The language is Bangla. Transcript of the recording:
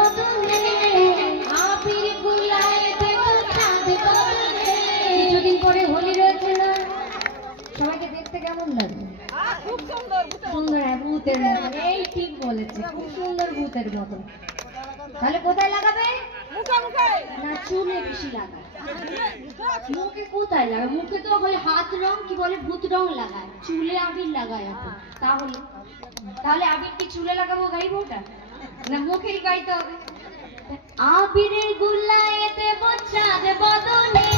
বদনে আবির গুলায় দেব চাঁদ বদনে। কিছুদিন পরে হোলি রয়েছে না, সবাইকে দেখতে কেমন লাগবে? খুব সুন্দর সুন্দর, ভূতের মতো। এই ঠিক বলেছে, খুব সুন্দর ভূতের মতো। তাহলে কোথায় লাগাবে? মুখে মুখে না চুলে বেশি লাগায়। মুখে কোথায় লাগায়? মুখে তো বলে হাত রং কি বলে ভূত রং লাগায়, চুলে আবির লাগায় এখন। তাহলে তাহলে আবির কি চুলে লাগাবো গাইবো ওটা, না মুখেই গাইতে হবে? আবিরের গুলায় দেব চাঁদ বদনে